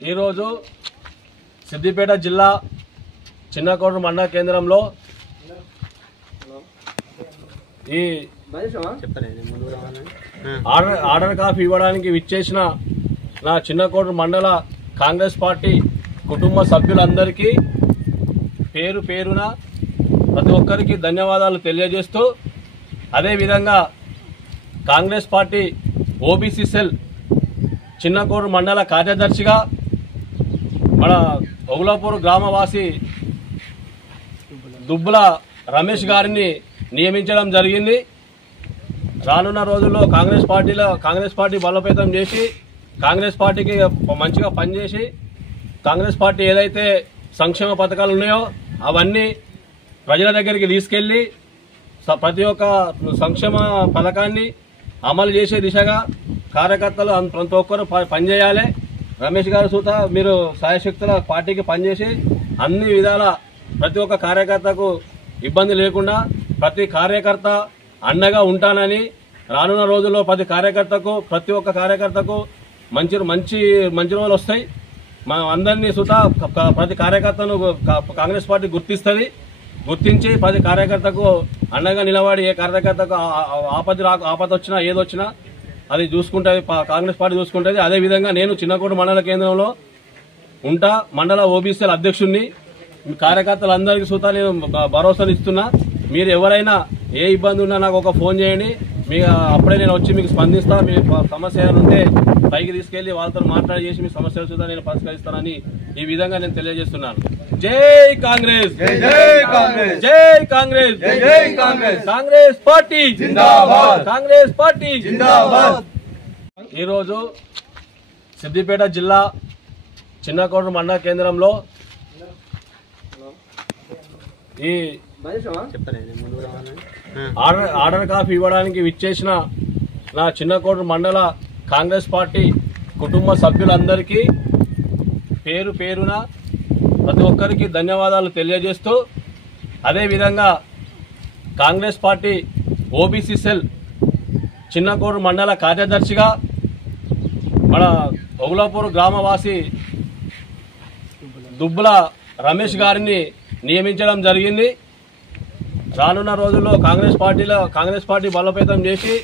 ఈరోజు సిద్దిపేట జిల్లా చిన్నకోట మండల కేంద్రంలో ఈ ఆర్డర్ కాఫీ ఇవ్వడానికి విచ్చేసిన నా చిన్నకోట మండల కాంగ్రెస్ పార్టీ కుటుంబ సభ్యులందరికీ పేరు పేరున ప్రతి ఒక్కరికి ధన్యవాదాలు తెలియజేస్తూ, అదేవిధంగా Congress party OBC cell Chinnakota మండల కార్యదర్శిగా మన ఒగులాపూర్ గ్రామవాసి దుబ్బుల రమేష్ గారిని నియమించడం జరిగింది. రానున్న రోజుల్లో కాంగ్రెస్ పార్టీ బలోపేతం చేసి కాంగ్రెస్ పార్టీకి మంచిగా పనిచేసి కాంగ్రెస్ పార్టీ ఏదైతే సంక్షేమ పథకాలు ఉన్నాయో అవన్నీ ప్రజల దగ్గరికి తీసుకెళ్లి ప్రతి ఒక్క సంక్షేమ పథకాన్ని అమలు చేసే దిశగా కార్యకర్తలు ప్రతి ఒక్కరు పనిచేయాలి. రమేష్ గారు సూత మీరు సాయశక్తుల పార్టీకి పనిచేసి అన్ని విధాల ప్రతి ఒక్క కార్యకర్తకు ఇబ్బంది లేకుండా ప్రతి కార్యకర్త అండగా ఉంటానని, రానున్న రోజుల్లో ప్రతి ఒక్క కార్యకర్తకు మంచి రోజులు వస్తాయి. మనం అందరినీ సుత ప్రతి కార్యకర్తను కాంగ్రెస్ పార్టీ గుర్తించి ప్రతి కార్యకర్తకు అండగా నిలబడి ఏ కార్యకర్తకు ఆపద వచ్చినా ఏదొచ్చినా అది చూసుకుంటుంది, కాంగ్రెస్ పార్టీ చూసుకుంటుంది. అదేవిధంగా నేను చిన్నకోట మండల కేంద్రంలో ఉంటా, మండల ఓబీసీల అధ్యక్షుడిని. కార్యకర్తలందరికీ సుతా నేను భరోసాను ఇస్తున్నా. మీరు ఎవరైనా ఏ ఇబ్బంది ఉన్నా నాకు ఒక ఫోన్ చేయండి, అప్పుడే నేను వచ్చి మీకు స్పందిస్తా. మీ సమస్యలు ఉంటే పైకి తీసుకెళ్లి వాళ్ళతో మాట్లాడి చేసి మీ సమస్యలు సుతా నేను పరిష్కరిస్తానని ఈ విధంగా నేను తెలియజేస్తున్నాను. జై కాంగ్రెస్, జై కాంగ్రెస్, కాంగ్రెస్ పార్టీ జిందాబాద్, కాంగ్రెస్ పార్టీ జిందాబాద్. ఈరోజు సిద్దిపేట జిల్లా చిన్నకోట మండల కేంద్రంలో ఈ ఆర్డర్ కాఫీ ఇవ్వడానికి విచ్చేసిన నా చిన్నకోట మండల కాంగ్రెస్ పార్టీ కుటుంబ సభ్యులందరికీ పేరు పేరున ప్రతి ఒక్కరికి ధన్యవాదాలు తెలియజేస్తూ, అదేవిధంగా Congress party OBC cell Chinnakota మండల కార్యదర్శిగా మన ఒగులాపూర్ గ్రామవాసి దుబ్బుల రమేష్ గారిని నియమించడం జరిగింది. రానున్న రోజుల్లో కాంగ్రెస్ పార్టీ బలోపేతం చేసి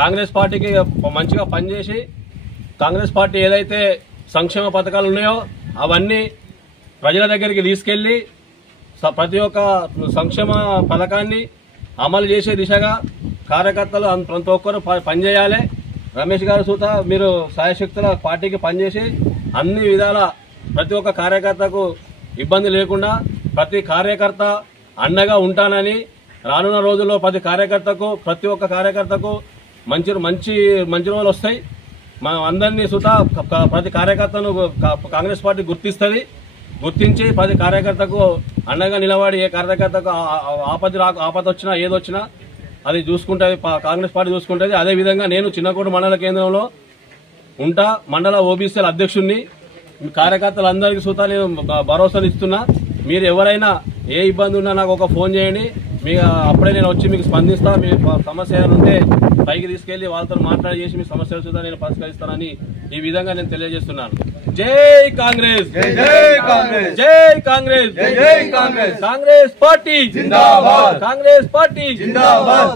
కాంగ్రెస్ పార్టీకి మంచిగా పనిచేసి కాంగ్రెస్ పార్టీ ఏదైతే సంక్షేమ పథకాలు ఉన్నాయో అవన్నీ ప్రజల దగ్గరికి తీసుకెళ్లి ప్రతి ఒక్క సంక్షేమ పథకాన్ని అమలు చేసే దిశగా కార్యకర్తలు ప్రతి ఒక్కరు పనిచేయాలి. రమేష్ గారు సూత మీరు సాయశక్తుల పార్టీకి పనిచేసి అన్ని విధాల ప్రతి ఒక్క కార్యకర్తకు ఇబ్బంది లేకుండా ప్రతి కార్యకర్త అండగా ఉంటానని, రానున్న రోజుల్లో ప్రతి ఒక్క కార్యకర్తకు మంచి రోజులు వస్తాయి. మనం అందరినీ సుత ప్రతి కార్యకర్తను కాంగ్రెస్ పార్టీ గుర్తించి ప్రతి కార్యకర్తకు అండగా నిలబడి ఏ కార్యకర్తకు ఆపద వచ్చినా ఏదొచ్చినా అది చూసుకుంటుంది, కాంగ్రెస్ పార్టీ చూసుకుంటుంది. అదేవిధంగా నేను చిన్నకోట మండల కేంద్రంలో ఉంటా, మండల ఓబీసీల అధ్యక్షుడిని. కార్యకర్తలందరికీ సుతా నేను భరోసాను ఇస్తున్నా. మీరు ఎవరైనా ఏ ఇబ్బంది ఉన్నా నాకు ఒక ఫోన్ చేయండి, అప్పుడే నేను వచ్చి మీకు స్పందిస్తా. మీ సమస్యలు ఉంటే పైకి తీసుకెళ్లి వాళ్ళతో మాట్లాడి చేసి మీ సమస్యలు సుతా నేను పరిష్కరిస్తానని ఈ విధంగా నేను తెలియజేస్తున్నాను. జై కాంగ్రెస్, జై కాంగ్రెస్, కాంగ్రెస్ పార్టీ జిందాబాద్, కాంగ్రెస్ పార్టీ జిందాబాద్.